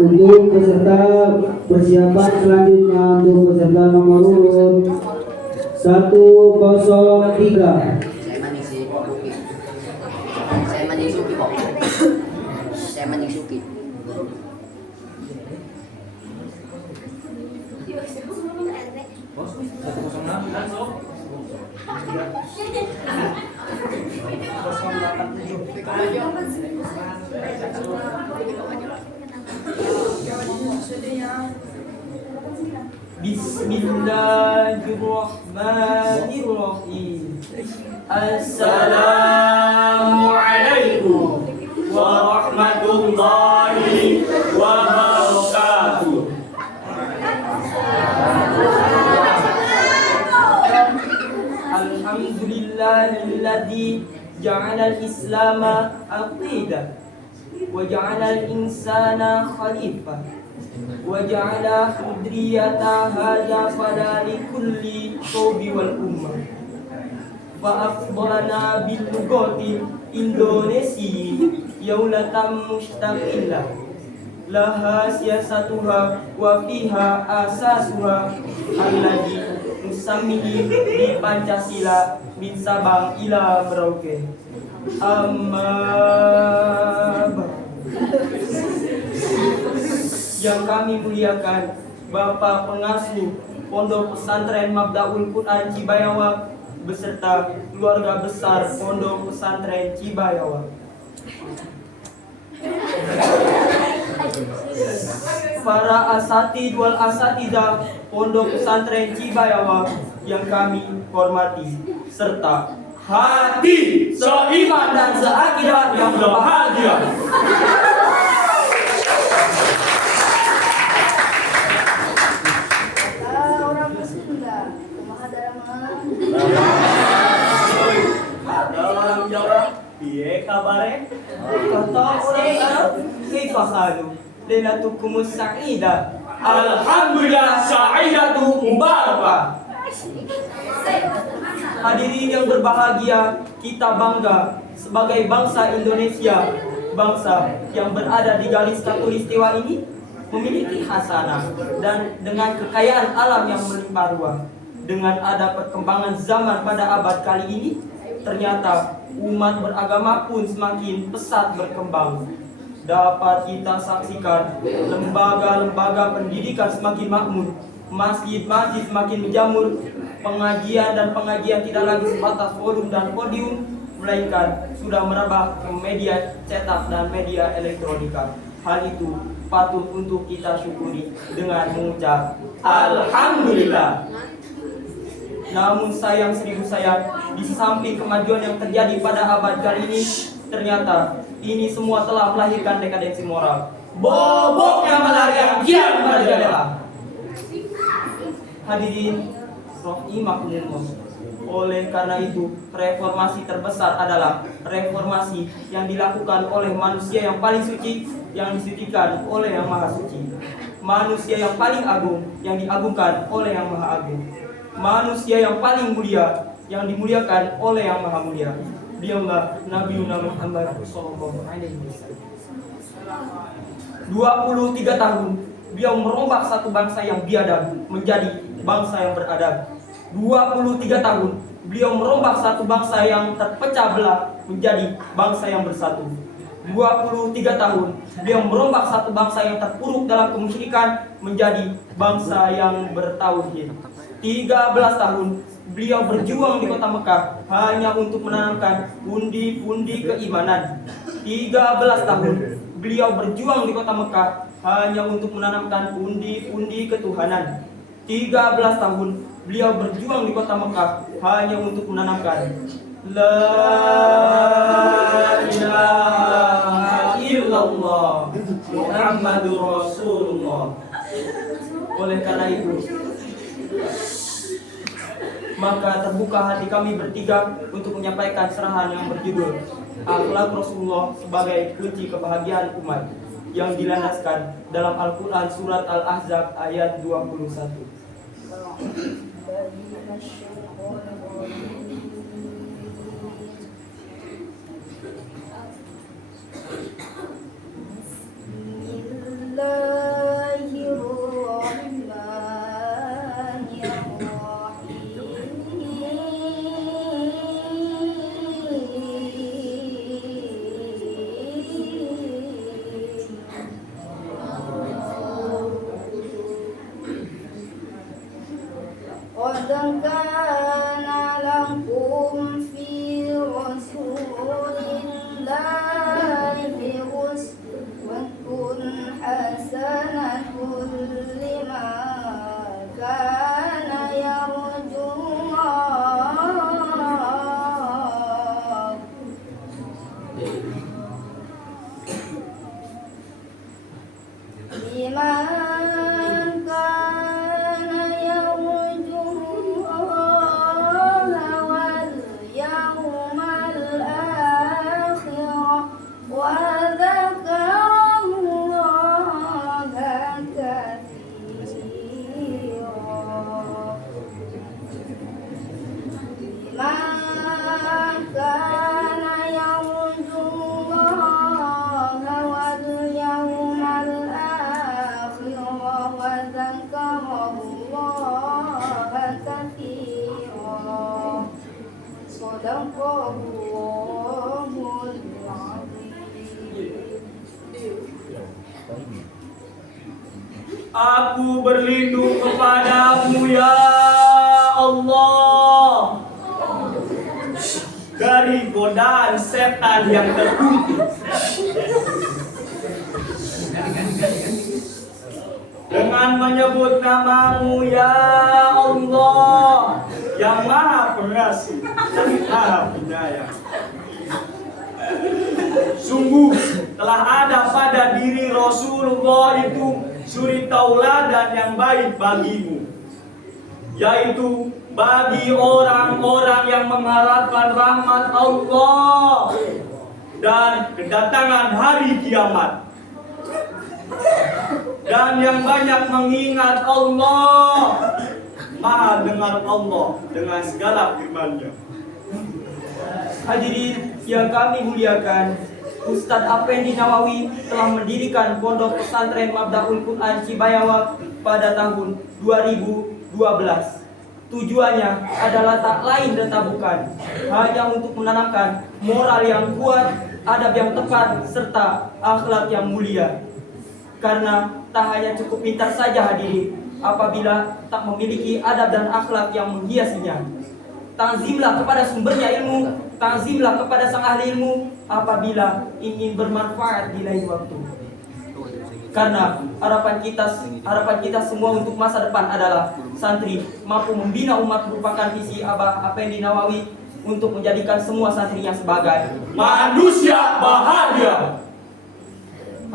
Untuk peserta persiapan selanjutnya untuk peserta nomor urut 103. Saya Maningsuki kok. Saya Maningsuki. Bismillahirrahmanirrahim. Assalamualaikum warahmatullahi wabarakatuh. Alhamdulillahilladzi ja'alal islama aqidah wa ja'alal insana khalifah wa ja'ala hudriyata hadha fadali kulli qawbi wal ummah wa afdalana bil lugati Indonesi yaulatan mustaqillah laha siyasatuha wa fiha asasuha alladhi musammihi di Pancasila min Sabang ila Merauke. Amma yang kami muliakan Bapak Pengasuh Pondok Pesantren Mabdaul Quran Cibayawa beserta keluarga besar Pondok Pesantren Cibayawa. Para asatid wal asatidah Pondok Pesantren Cibayawa yang kami hormati, serta hati seiman dan seakidah yang berbahagia. Orang Sunda, kumaha darama? Ada orang Jawa, piye kabare? Kata orang Arab, kaifa halu? Lailatukumus sa'idah. Alhamdulillah sa'idatu mubarakah. Hadirin yang berbahagia, kita bangga sebagai bangsa Indonesia, bangsa yang berada di garis khatulistiwa ini memiliki hasanah dan dengan kekayaan alam yang melimpah ruah. Dengan ada perkembangan zaman pada abad kali ini, ternyata umat beragama pun semakin pesat berkembang. Dapat kita saksikan lembaga-lembaga pendidikan semakin makmur, masjid-masjid semakin menjamur, pengajian dan pengajian tidak lagi sebatas forum dan podium, melainkan sudah merambah ke media cetak dan media elektronika. Hal itu patut untuk kita syukuri dengan mengucap Alhamdulillah. Namun sayang seribu sayang, di samping kemajuan yang terjadi pada abad kali ini, ternyata ini semua telah melahirkan dekadensi moral. Boboknya malaria kian merajalela. Hadirin rahimakumullah. Oleh karena itu, reformasi terbesar adalah reformasi yang dilakukan oleh manusia yang paling suci, yang disucikan oleh yang maha suci. Manusia yang paling agung, yang diagungkan oleh yang maha agung. Manusia yang paling mulia, yang dimuliakan oleh yang maha mulia. Dialah Nabi Muhammad sallallahu alaihi wasallam. 23 tahun beliau merombak satu bangsa yang biadab menjadi bangsa yang beradab. 23 tahun beliau merombak satu bangsa yang terpecah belah menjadi bangsa yang bersatu. 23 tahun beliau merombak satu bangsa yang terpuruk dalam kemusyrikan menjadi bangsa yang bertauhid. 13 tahun beliau berjuang di kota Mekah hanya untuk menanamkan pundi-pundi keimanan. 13 tahun beliau berjuang di kota Mekah hanya untuk menanamkan pundi-pundi ketuhanan. 13 tahun beliau berjuang di kota Mekah hanya untuk menanamkan La ilaha illallah Muhammadur Rasulullah. Oleh karena itu, maka terbuka hati kami bertiga untuk menyampaikan serahan yang berjudul Akhlak Rasulullah sebagai kunci kebahagiaan umat, yang dilandaskan dalam Al-Quran surat Al-Ahzab ayat 21. لقد كان لكم في رسول الله أسوة حسنة لمن كان يرجو الله واليوم الآخر وذكر الله كثيرا لمن كان يرجو الله واليوم الآخر وذكر الله كثيرا صدق الله العظيم. Aku berlindung kepadamu ya Allah dari godaan setan yang terkutuk, dengan menyebut namamu ya Allah yang maha pengasih dan maha penyayang. Sungguh telah ada pada diri Rasulullah itu suri tauladan yang baik bagimu, yaitu bagi orang-orang yang mengharapkan rahmat Allah dan kedatangan hari kiamat, dan yang banyak mengingat Allah. Maha dengar Allah dengan segala firman-Nya. Hadirin yang kami muliakan, Ustadz Afendi Nawawi telah mendirikan Pondok Pesantren Mabdaul Quran Cibayawak pada tahun 2012. Tujuannya adalah tak lain dan tak bukan hanya untuk menanamkan moral yang kuat, adab yang tepat, serta akhlak yang mulia. Karena tak hanya cukup pintar saja hadirin apabila tak memiliki adab dan akhlak yang menghiasinya. Tanzimlah kepada sumbernya ilmu, tanzimlah kepada sang ahli ilmu apabila ingin bermanfaat di lain waktu. Karena harapan kita semua untuk masa depan adalah santri mampu membina umat merupakan visi Abah Afendi Nawawi untuk menjadikan semua santrinya sebagai manusia bahagia.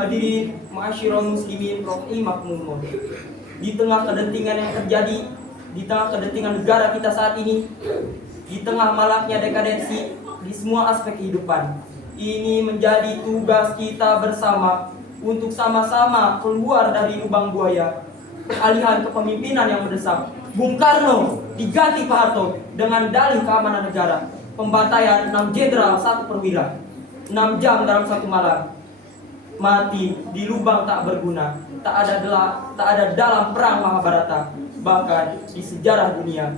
Hadirin ma'asyiral muslimin rahimakumullah. Di tengah kegentingan yang terjadi, di tengah kegentingan negara kita saat ini, di tengah maraknya dekadensi di semua aspek kehidupan, ini menjadi tugas kita bersama untuk sama-sama keluar dari lubang buaya peralihan kepemimpinan yang mendesak. Bung Karno diganti Pak Harto dengan dalih keamanan negara, pembantaian 6 jenderal 1 perwira, 6 jam dalam 1 malam, mati di lubang tak berguna, tak ada dalam perang Mahabharata, bahkan di sejarah dunia,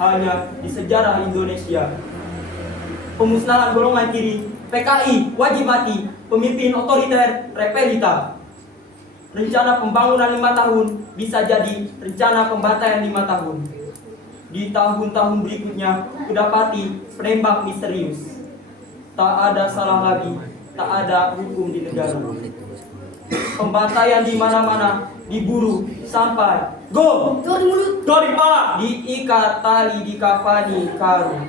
hanya di sejarah Indonesia. Pemusnahan golongan kiri, PKI wajib mati, pemimpin otoriter repelita. Rencana pembangunan 5 tahun bisa jadi rencana pembantaian 5 tahun. Di tahun-tahun berikutnya kudapati penembak misterius. Tak ada salah lagi, tak ada hukum di negara. Pembantaian di mana-mana, diburu sampai go, go di pala, diikat tali, dikafani karung.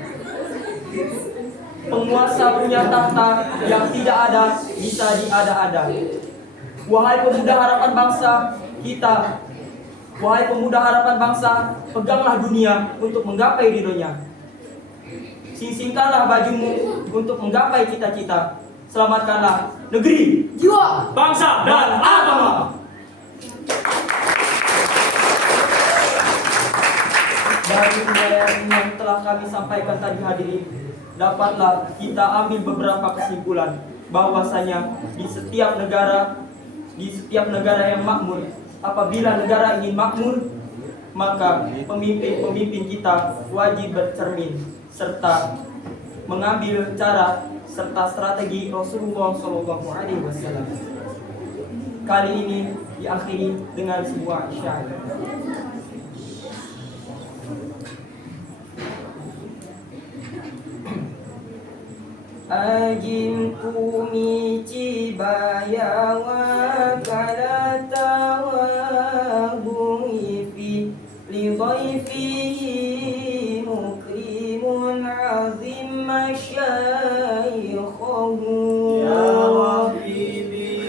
Penguasa punya tahta yang tidak ada bisa diada-ada. Wahai pemuda harapan bangsa kita, wahai pemuda harapan bangsa, peganglah dunia untuk menggapai ridhonya. Sing-singkanlah bajumu untuk menggapai cita-cita. Selamatkanlah negeri, jiwa, bangsa, dan agama. Dari penjelasan yang telah kami sampaikan tadi hadirin, dapatlah kita ambil beberapa kesimpulan bahwasanya di setiap negara yang makmur, apabila negara ingin makmur, maka pemimpin-pemimpin kita wajib bercermin serta mengambil cara serta strategi Rasulullah SAW. Kali ini diakhiri dengan sebuah syair. Ajim kumi cibaya wa kalata wa buifi li dhaifihi mukrimun azim masyaikhahu ya Rabbi bil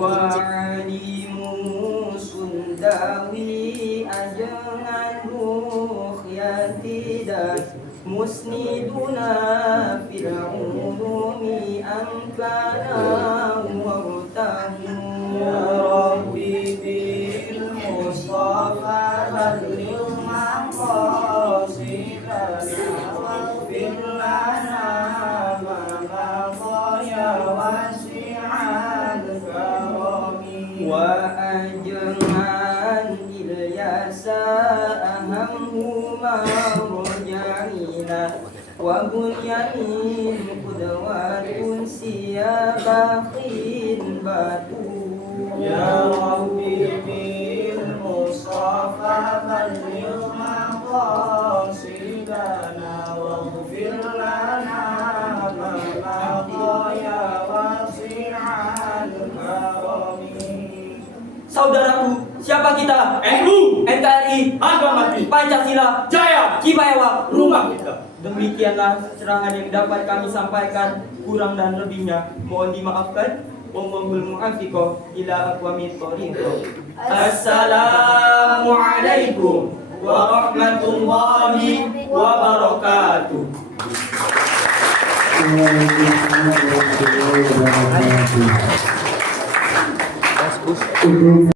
wa'alimu sundawi ajangan ruhyatidat musniduna fil ulumi amkana wartahu ya Rabbi bil mustafa balil maqasidana waghfir lana ma maqaya wasi'al karami wa ajman ilyasa ahamhu marja'ina wa bunyamin qudwatun siyabakhin batu ya Rabbi bil mustafa balil maqasidana waghfir lana ma maqaya wasi'al karami. Saudaraku, siapa kita? NU, NKRI, harga mati, Pancasila, jaya, Kibaewa, rumah kita. Demikianlah cerahan yang dapat kami sampaikan. Kurang dan lebihnya mohon dimaafkan. Wallahul muwaffiq ila aqwamit thoriq. Assalamualaikum warahmatullahi wabarakatuh. Waalaikumsalam warahmatullahi wabarakatuh.